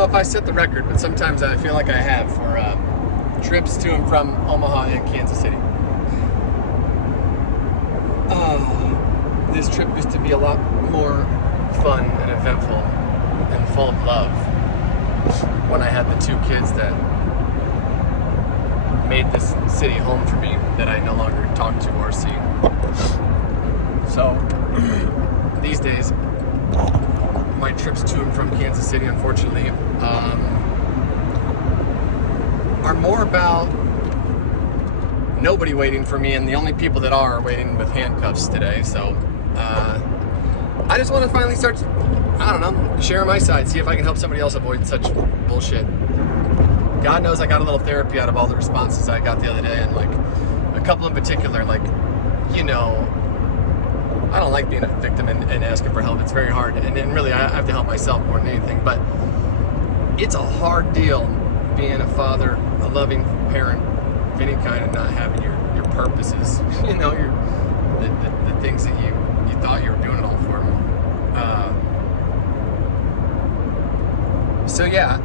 know if I set the record, but sometimes I feel like I have for trips to and from Omaha and Kansas City. This trip used to be a lot more fun and eventful and full of love when I had the two kids that made this city home for me that I no longer talk to or see. So these days, my trips to and from Kansas City, unfortunately, are more about nobody waiting for me, and the only people that are waiting with handcuffs today. So I just want to finally start, I don't know, sharing my side, see if I can help somebody else avoid such bullshit. God knows I got a little therapy out of all the responses I got the other day, and like a couple in particular, like, you know, I don't like being a victim and asking for help. It's very hard, and really I have to help myself more than anything, but it's a hard deal being a father, a loving parent of any kind, and not having your purposes, you know, the things that you thought you were doing it all for. So yeah,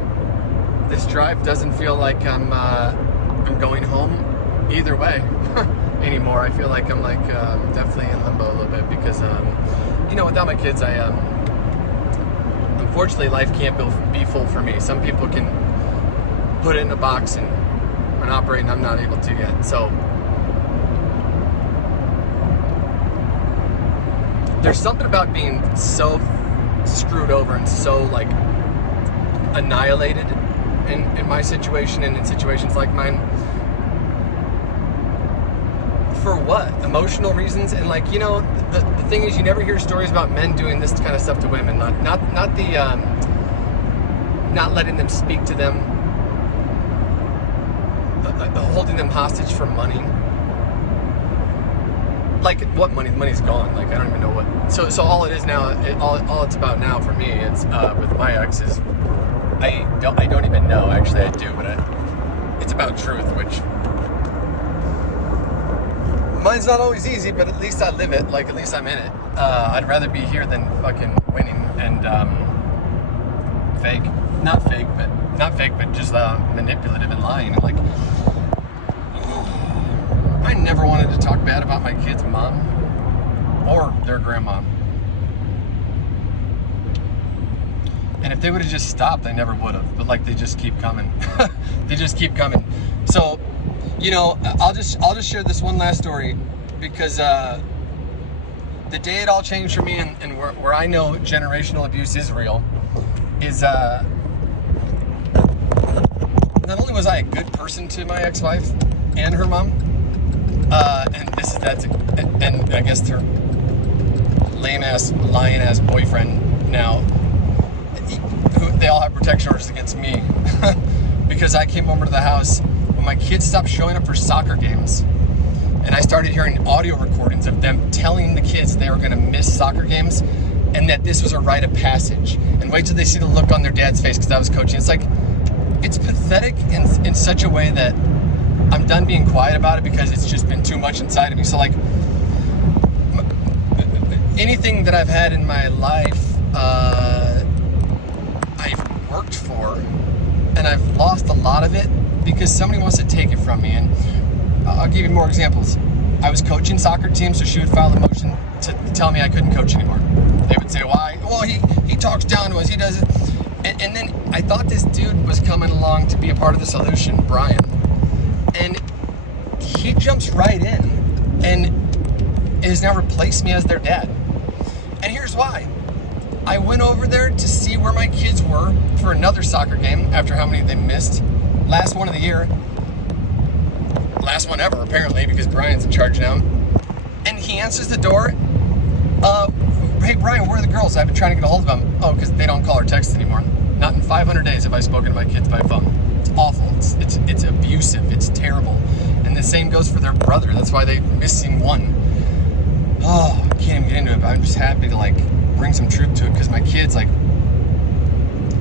this drive doesn't feel like I'm going home either way anymore. I feel like I'm like definitely in limbo a little bit because you know, without my kids, unfortunately life can't be full for me. Some people can put it in a box and operate, and I'm not able to yet. So there's something about being so screwed over and so like annihilated in my situation and in situations like mine. For what? Emotional reasons? And like, you know, the thing is, you never hear stories about men doing this kind of stuff to women. Not letting them speak to them, holding them hostage for money. Like, what money? The money's gone. Like, I don't even know what. So all it is now, all it's about now for me, it's with my ex is, I don't even know. Actually, I do, but it's about truth, which mine's not always easy, but at least I live it. Like, at least I'm in it. I'd rather be here than fucking winning and not fake, but just manipulative and lying. And like, I never wanted to talk bad about my kid's mom or their grandma. And if they would have just stopped, I never would have. But like, they just keep coming. They just keep coming. So, you know, I'll just share this one last story, because the day it all changed for me, and where I know generational abuse is real, is not only was I a good person to my ex-wife and her mom, and I guess her lame-ass, lying-ass boyfriend now, they all have protection orders against me because I came over to the house when my kids stopped showing up for soccer games, and I started hearing audio recordings of them telling the kids they were going to miss soccer games and that this was a rite of passage. And wait till they see the look on their dad's face, because I was coaching. It's like, it's pathetic in such a way that I'm done being quiet about it, because it's just been too much inside of me. So like, anything that I've had in my life, I've worked for, and I've lost a lot of it because somebody wants to take it from me. And I'll give you more examples. I was coaching soccer teams, so she would file a motion to tell me I couldn't coach anymore. They would say, why? Well, he talks down to us, he does it. And then I thought this dude was coming along to be a part of the solution, Brian. And he jumps right in and has now replaced me as their dad. And here's why. I went over there to see where my kids were for another soccer game after how many they missed. Last one of the year. Last one ever, apparently, because Brian's in charge now. And he answers the door. Hey, Brian, where are the girls? I've been trying to get a hold of them. Oh, because they don't call or text anymore. Not in 500 days have I spoken to my kids by phone. It's awful. It's abusive. It's terrible. And the same goes for their brother. That's why they're missing one. Oh, I can't even get into it, but I'm just happy to, like, bring some truth to it, because my kids, like,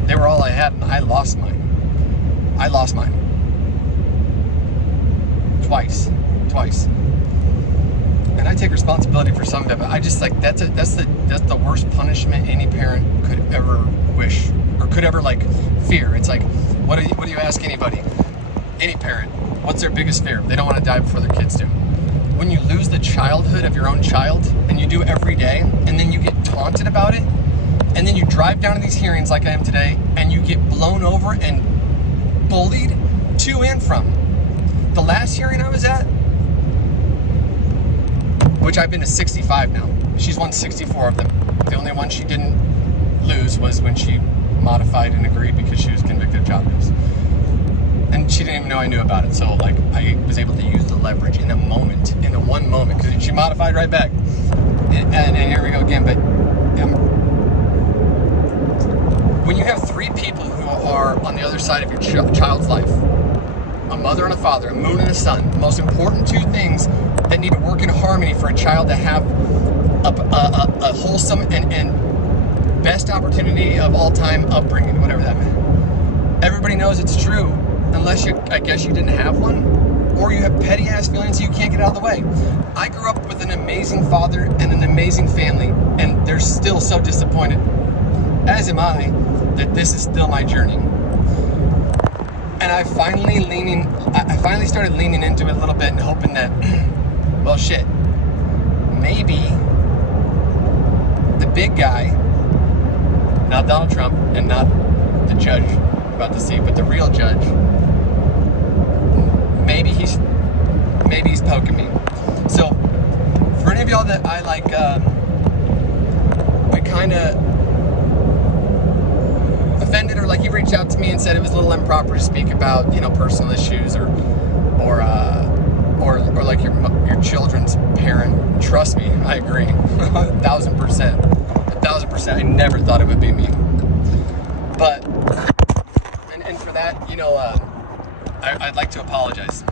they were all I had, and I lost mine. Twice. and I take responsibility for some of it, but I just like, that's the worst punishment any parent could ever wish, or could ever like fear. It's like, what do you ask anybody? Any parent, what's their biggest fear? They don't want to die before their kids do. When you lose the childhood of your own child, and you do every day, and then you get taunted about it, and then you drive down to these hearings like I am today, and you get blown over and bullied to and from. The last hearing I was at, which I've been to 65 now, she's won 64 of them. The only one she didn't lose was when she modified and agreed because she was convicted of child abuse. And she didn't even know I knew about it, so like I was able to use the leverage in one moment, because she modified right back. And here we go again. But when you have three people who are on the other side of your child's life, a mother and a father, a moon and a sun, the most important two things that need to work in harmony for a child to have a wholesome and best opportunity of all time upbringing, whatever that meant. Everybody knows it's true, unless I guess you didn't have one, or you have petty ass feelings you can't get out of the way. I grew up with an amazing father and an amazing family, and they're still so disappointed, as am I, that this is still my journey. And I finally started leaning into it a little bit and hoping that, well, shit, maybe the big guy, not Donald Trump and not the judge I'm about to see, but the real judge, maybe he's poking me. So for any of y'all that I like, I kind of offended, or like you reached out to me and said it was a little improper to speak about, you know, personal issues or like your children's parent. Trust me, I agree, 1,000%. I never thought it would be me, but and for that, you know, I'd like to apologize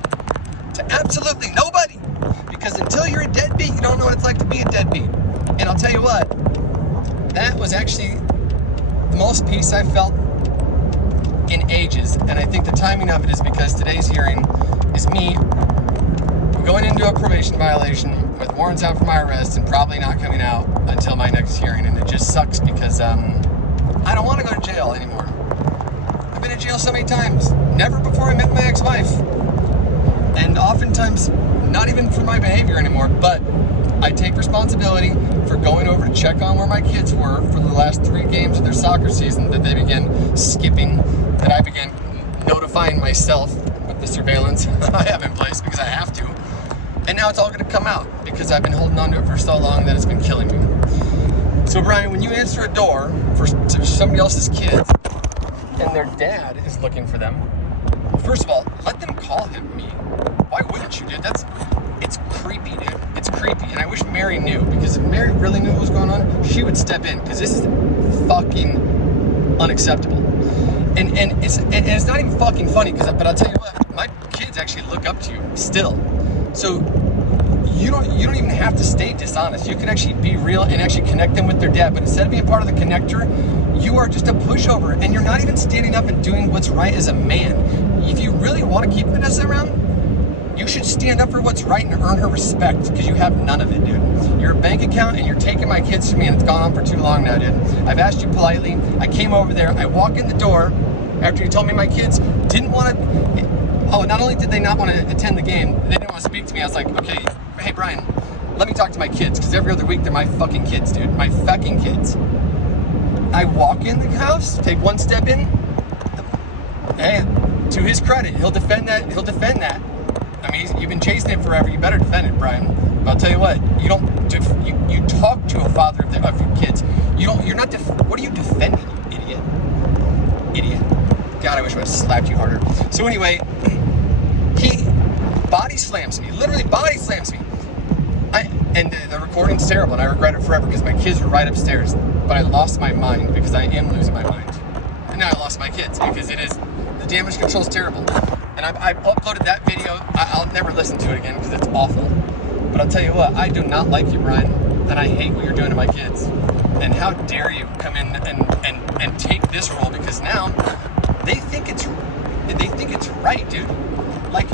to absolutely nobody, because until you're a deadbeat, you don't know what it's like to be a deadbeat. And I'll tell you what, that was actually the most peace I felt in ages, and I think the timing of it is because today's hearing is me going into a probation violation with warrants out for my arrest and probably not coming out until my next hearing. And it just sucks because I don't want to go to jail anymore. I've been in jail so many times, never before I met my ex-wife, and oftentimes not even for my behavior anymore, but I take responsibility for going over to check on where my kids were for the last 3 games of their soccer season that they began skipping, that I began notifying myself with the surveillance I have in place because I have to. And now it's all going to come out because I've been holding on to it for so long that it's been killing me. So Brian, when you answer a door to somebody else's kids and their dad is looking for them, first of all, let them call him me. Why wouldn't you, dude? It's creepy, dude. It's creepy. And I wish Mary knew, because if Mary really knew what was going on, she would step in, because this is fucking unacceptable. And it's not even fucking funny, but I'll tell you what, my kids actually look up to you still. So you don't even have to stay dishonest. You can actually be real and actually connect them with their dad. But instead of being part of the connector, you are just a pushover, and you're not even standing up and doing what's right as a man. If you really want to keep Vanessa around, you should stand up for what's right and earn her respect, because you have none of it, dude. You're a bank account, and you're taking my kids from me, and it's gone on for too long now, dude. I've asked you politely. I came over there. I walk in the door after you told me my kids didn't want to. Oh, not only did they not want to attend the game, they didn't want to speak to me. I was like, okay, hey, Brian, let me talk to my kids, because every other week they're my fucking kids, dude. My fucking kids. I walk in the house, take one step in. Hey, to his credit, he'll defend that. I mean, you've been chasing it forever. You better defend it, Brian. But I'll tell you what, you talk to a father of your kids. You're not. What are you defending, you idiot? God, I wish I would have slapped you harder. So anyway, he body slams me. Literally body slams me. And the recording's terrible, and I regret it forever because my kids were right upstairs. But I lost my mind, because I am losing my mind. And now I lost my kids, because the damage control is terrible. And I uploaded that video. I'll never listen to it again because it's awful. But I'll tell you what, I do not like you, Brian, and I hate what you're doing to my kids. And how dare you come in and take this role, because now they think it's right, dude. Like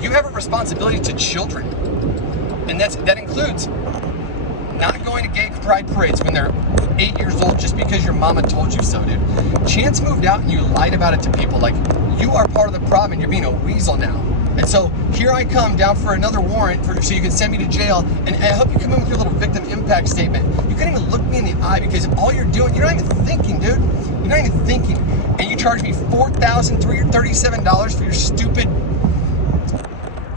you have a responsibility to children. And that includes not going to gay pride parades when they're 8 years old just because your mama told you so, dude. Chance moved out and you lied about it to people. Like, you are part of the problem and you're being a weasel now. And so here I come down for another warrant so you can send me to jail. And I hope you come in with your little victim impact statement. You couldn't even look me in the eye because all you're doing, you're not even thinking, dude. You're not even thinking. And you charge me $4,337 for your stupid,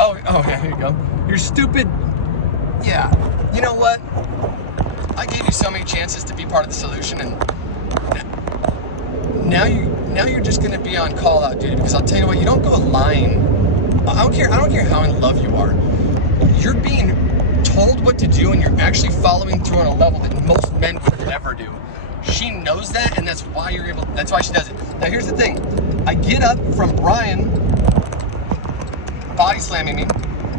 oh yeah, here you go. Your stupid, yeah. You know what? I gave you so many chances to be part of the solution, and now you're just gonna be on call out duty, because I'll tell you what, you don't go lying. I don't care how in love you are. You're being told what to do and you're actually following through on a level that most men could never do. She knows that, and that's why that's why she does it. Now here's the thing. I get up from Brian body slamming me,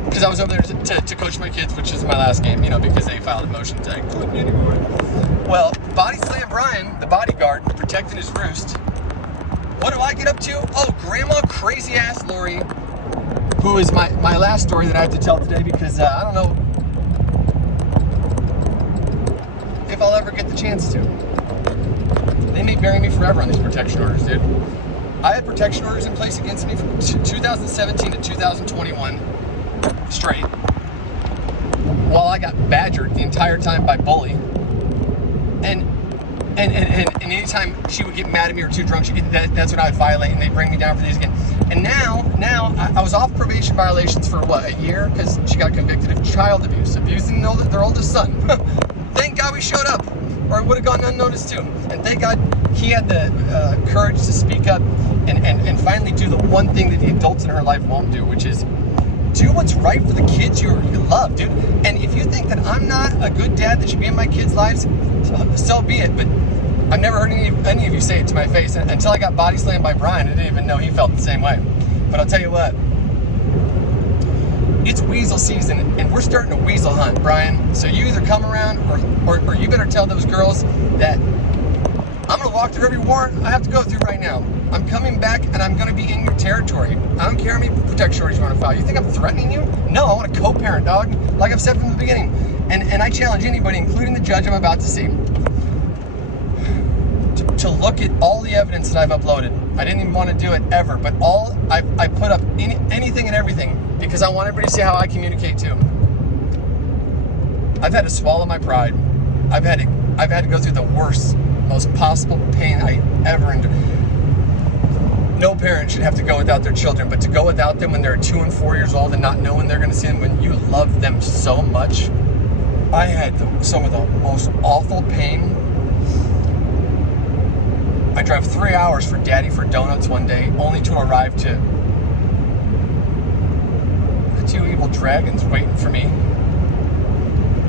because I was over there to coach my kids, which is my last game, because they filed a motion saying, couldn't anymore. Well, body slam Brian, the bodyguard, protecting his roost. What do I get up to? Oh, grandma crazy ass Lori, who is my last story that I have to tell today, because I don't know if I'll ever get the chance to. They may bury me forever on these protection orders, dude. I had protection orders in place against me from 2017 to 2021 straight, while I got badgered the entire time by Bully. And anytime she would get mad at me or too drunk, that's when I would violate, and they'd bring me down for these again. And now I was off probation violations for what, a year, because she got convicted of child abuse, abusing their oldest son. Thank God we showed up, or it would have gone unnoticed too. And thank God he had the courage to speak up and finally do the one thing that the adults in her life won't do, which is do what's right for the kids you love, dude. And if you think that I'm not a good dad that should be in my kids' lives, so be it. But I've never heard any of you say it to my face. And until I got body slammed by Brian, I didn't even know he felt the same way. But I'll tell you what, it's weasel season, and we're starting a weasel hunt, Brian. So you either come around, or you better tell those girls that I'm gonna walk through every warrant I have to go through right now. I'm coming back, and I'm gonna be in your territory. I don't care how many protection orders you want to file. You think I'm threatening you? No, I want to co-parent, dog. Like I've said from the beginning. And I challenge anybody, including the judge I'm about to see, to look at all the evidence that I've uploaded. I didn't even want to do it ever, but I put up anything and everything because I want everybody to see how I communicate too. I've had to swallow my pride. I've had to go through the worst, most possible pain I ever endured. No parent should have to go without their children, but to go without them when they're 2 and 4 years old and not know when they're going to see them, when you love them so much, I had some of the most awful pain. I drove 3 hours for Daddy for donuts one day, only to arrive to the 2 evil dragons waiting for me,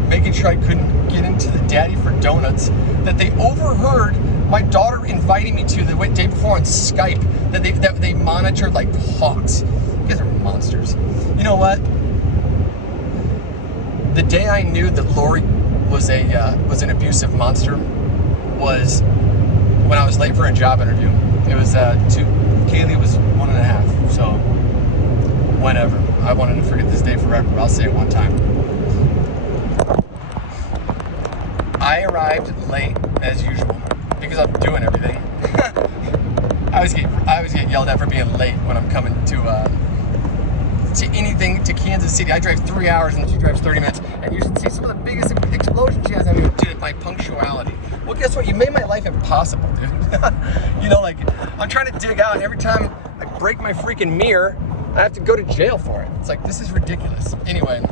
making sure I couldn't get into the Daddy for donuts that they overheard my daughter inviting me to the day before on Skype, that they monitored like hawks. You guys are monsters. You know what? The day I knew that Lori was an abusive monster was when I was late for a job interview. It was Kaylee was 1.5, so whenever. I wanted to forget this day forever, but I'll say it one time. I arrived late as usual because I'm doing everything. I always get yelled at for being late when I'm coming to Kansas City. I drive 3 hours and she drives 30 minutes, and you should see some of the biggest explosions she has on me due to my punctuality. Well, guess what? You made my life impossible, dude. Like I'm trying to dig out, and every time I break my freaking mirror, I have to go to jail for it. It's like, this is ridiculous. Anyway,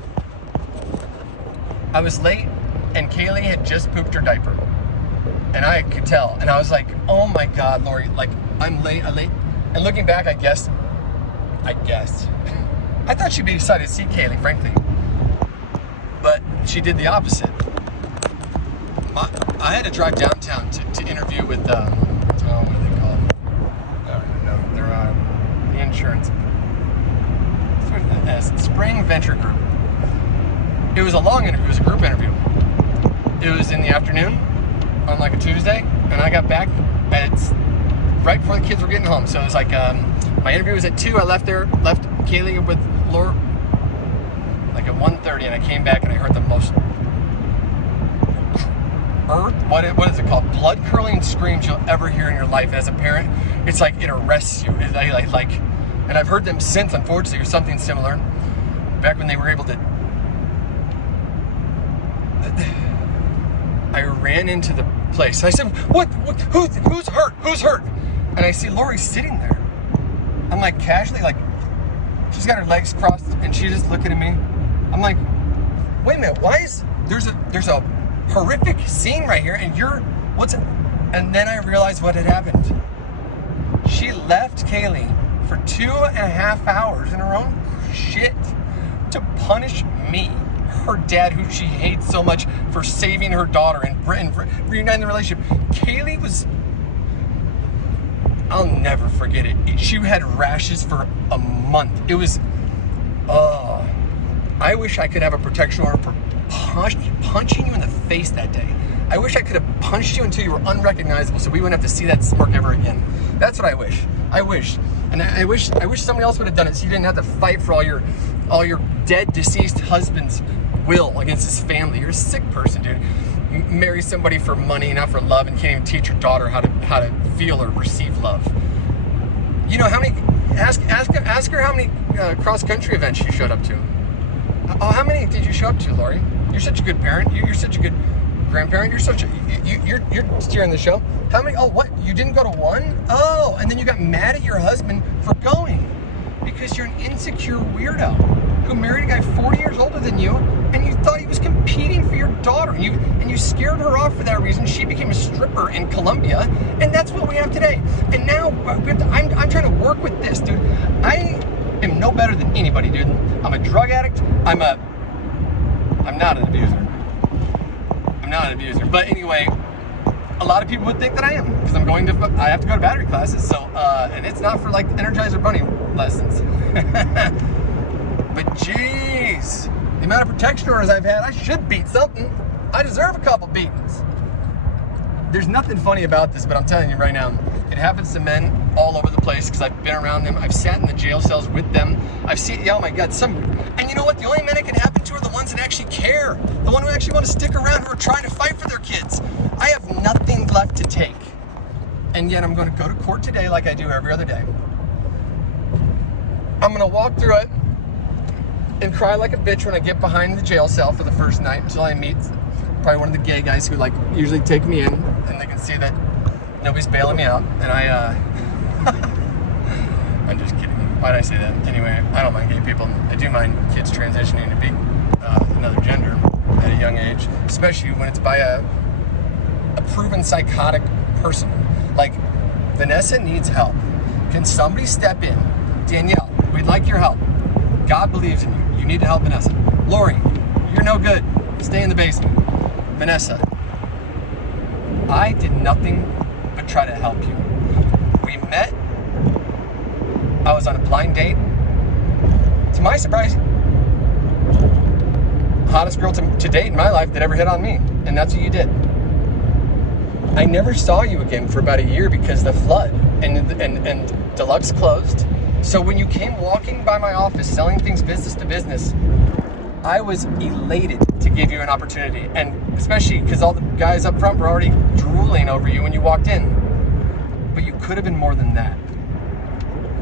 I was late, and Kaylee had just pooped her diaper. And I could tell. And I was like, oh my God, Lori, like, I'm late. And looking back, I guessed. I thought she'd be excited to see Kaylee, frankly. But she did the opposite. I had to drive downtown to interview with, what are they called? I don't even know. They're the insurance. Spring Venture Group. It was a long interview. It was a group interview. It was in the afternoon on like a Tuesday, and I got back it's right before the kids were getting home. So it was like my interview was at 2. I left Kaylee with Laura like at 1:30, and I came back and I heard the most what is it called? Blood curdling screams you'll ever hear in your life. As a parent, it's like it arrests you. It's like, and I've heard them since, unfortunately, or something similar. Back when they were able to, I ran into the place. I said, "What? Who's hurt? Who's hurt?" And I see Lori sitting there. I'm like casually, like she's got her legs crossed, and she's just looking at me. I'm like, "Wait a minute, why is there's a horrific scene right here, and what's it?" And then I realized what had happened. She left Kaylee for 2.5 hours in her own shit to punish me, her dad, who she hates so much, for saving her daughter and reuniting the relationship. Kaylee was, I'll never forget it. She had rashes for a month. It was, I wish I could have a protection order for punching you in the face that day. I wish I could have punched you until you were unrecognizable, so we wouldn't have to see that smirk ever again. That's what I wish. I wish somebody else would have done it, so you didn't have to fight for all your dead, deceased husband's will against his family. You're a sick person, dude. Marry somebody for money, not for love, and can't even teach your daughter how to feel or receive love. You know how many? Ask her how many cross country events she showed up to. Oh, how many did you show up to, Lori? You're such a good parent. You're such a good grandparent. You're steering the show. How many? Oh, what? You didn't go to one? Oh, and then you got mad at your husband for going because you're an insecure weirdo who married a guy 40 years older than you, and you thought he was competing for your daughter, and you scared her off for that reason. She became a stripper in Colombia, and that's what we have today. And now I'm trying to work with this, dude. I am no better than anybody, dude. I'm a drug addict. I'm not an abuser. I'm not an abuser. But anyway, a lot of people would think that I am, because I have to go to battery classes. So, and it's not for like Energizer Bunny lessons. But jeez, the amount of protection orders I've had, I should beat something. I deserve a couple beatings. There's nothing funny about this, but I'm telling you right now, it happens to men all over the place because I've been around them. I've sat in the jail cells with them. I've seen, oh my God, and you know what? The only men it can happen to are the ones that actually care. The ones who actually want to stick around, who are trying to fight for their kids. I have nothing left to take. And yet I'm going to go to court today like I do every other day. I'm going to walk through it and cry like a bitch when I get behind the jail cell for the first night until I meet probably one of the gay guys who like usually take me in, and they can see that nobody's bailing me out. And I'm just kidding. Why'd I say that? Anyway, I don't mind gay people. I do mind kids transitioning to be another gender at a young age, especially when it's by a proven psychotic person. Like, Vanessa needs help. Can somebody step in? Danielle, we'd like your help. God believes in you. You need to help Vanessa. Lori, you're no good. Stay in the basement. Vanessa, I did nothing but try to help you. We met. I was on a blind date. To my surprise, hottest girl to date in my life that ever hit on me. And that's what you did. I never saw you again for about a year because the flood and Deluxe closed. So when you came walking by my office selling things business to business, I was elated to give you an opportunity, and especially because all the guys up front were already drooling over you when you walked in. But you could have been more than that.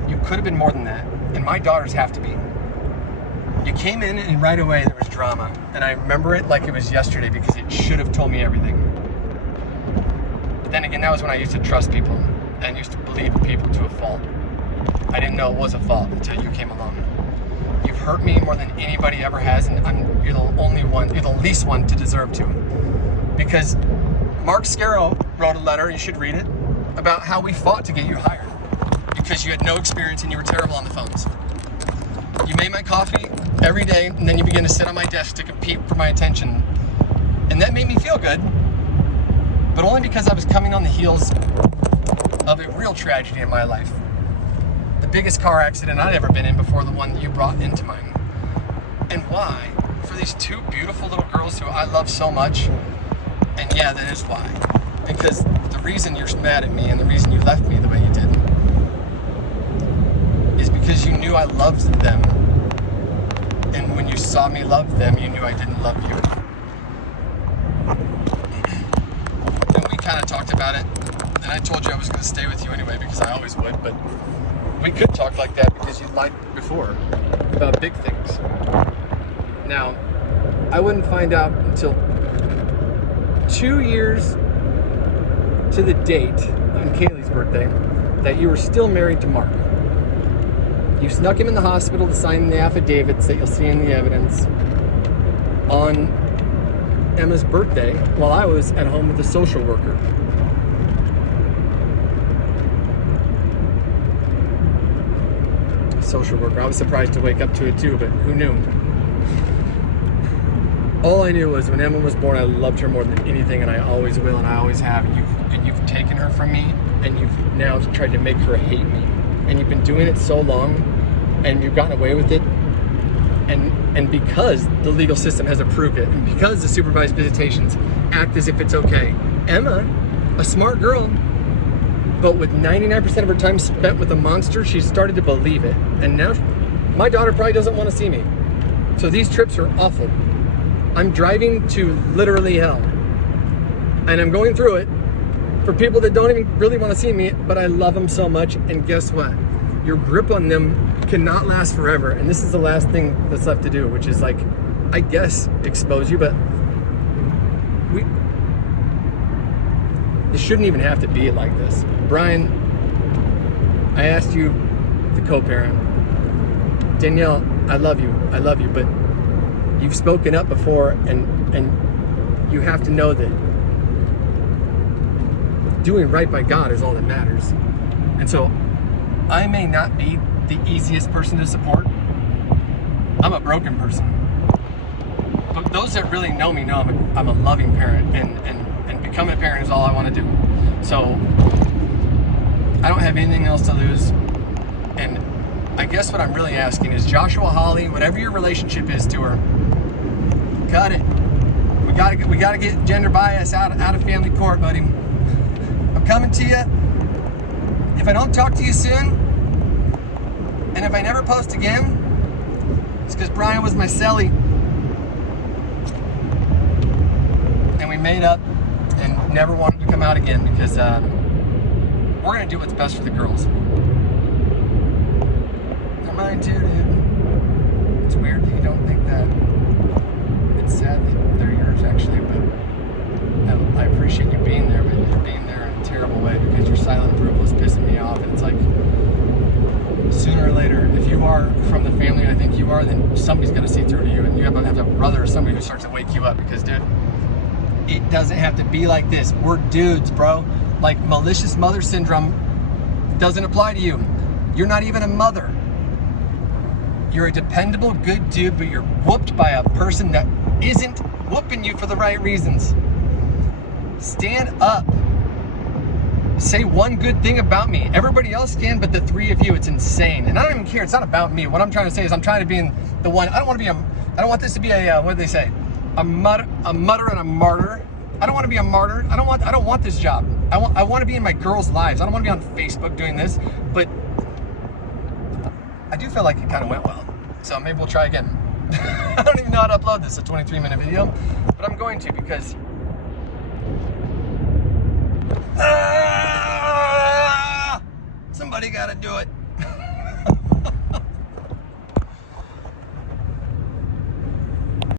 You could have been more than that, and my daughters have to be. You came in and right away there was drama, and I remember it like it was yesterday because it should have told me everything. But then again, that was when I used to trust people and used to believe in people to a fault. I didn't know it was a fault until you came along. You've hurt me more than anybody ever has, and you're the least one to deserve to. Because Mark Scarrow wrote a letter, you should read it, about how we fought to get you hired. Because you had no experience and you were terrible on the phones. You made my coffee every day, and then you began to sit on my desk to compete for my attention. And that made me feel good, but only because I was coming on the heels of a real tragedy in my life. The biggest car accident I'd ever been in before the one that you brought into mine. And why? For these two beautiful little girls who I love so much. And yeah, that is why. Because the reason you're mad at me and the reason you left me the way you did is because you knew I loved them And when you saw me love them, you knew I didn't love you. And we kind of talked about it. And I told you I was going to stay with you anyway because I always would. But we could talk like that because you lied before about big things. Now, I wouldn't find out until 2 years to the date on Kaylee's birthday that you were still married to Mark. You snuck him in the hospital to sign the affidavits that you'll see in the evidence on Emma's birthday while I was at home with a social worker. Social worker. I was surprised to wake up to it too, but who knew? All I knew was when Emma was born, I loved her more than anything, and I always will, and I always have. And you've taken her from me, and you've now tried to make her hate me. And you've been doing it so long, and you've gotten away with it. And because the legal system has approved it, and because the supervised visitations act as if it's okay, Emma, a smart girl, but with 99% of her time spent with a monster, she started to believe it. And now my daughter probably doesn't want to see me. So these trips are awful. I'm driving to literally hell. And I'm going through it for people that don't even really want to see me, but I love them so much. And guess what? Your grip on them cannot last forever. And this is the last thing that's left to do, which is like, I guess, expose you, but it shouldn't even have to be like this. Brian, I asked you, the co-parent, Danielle, I love you, but you've spoken up before, and you have to know that doing right by God is all that matters. And so I may not be the easiest person to support. I'm a broken person. But those that really know me know I'm a loving parent, and becoming a parent is all I want to do. So I don't have anything else to lose. And I guess what I'm really asking is, Joshua Holly, whatever your relationship is to her, cut it. We gotta get gender bias out of family court, buddy. I'm coming to you. If I don't talk to you soon, and if I never post again, it's because Brian was my celly. And we made up and never wanted to come out again because we're gonna do what's best for the girls. They're mine too, dude. It's weird that you don't think that. It's sad that they're yours, actually, but I appreciate you being there, but you're being there in a terrible way because your silent approval is pissing me off. And it's like, sooner or later, if you are from the family I think you are, then somebody's gonna see through to you, and you have a brother or somebody who starts to wake you up because, dude, it doesn't have to be like this. We're dudes, bro. Like, malicious mother syndrome doesn't apply to you. You're not even a mother. You're a dependable, good dude, but you're whooped by a person that isn't whooping you for the right reasons. Stand up. Say one good thing about me. Everybody else can, but the three of you, it's insane. And I don't even care. It's not about me. What I'm trying to say is I'm trying to be the one. I don't want this to be a, what do they say? A mutter and a martyr. I don't want to be a martyr. I don't want this job. I want to be in my girls' lives. I don't want to be on Facebook doing this, but I do feel like it kind of went well. So maybe we'll try again. I don't even know how to upload this, a 23-minute video, but I'm going to because somebody got to do it.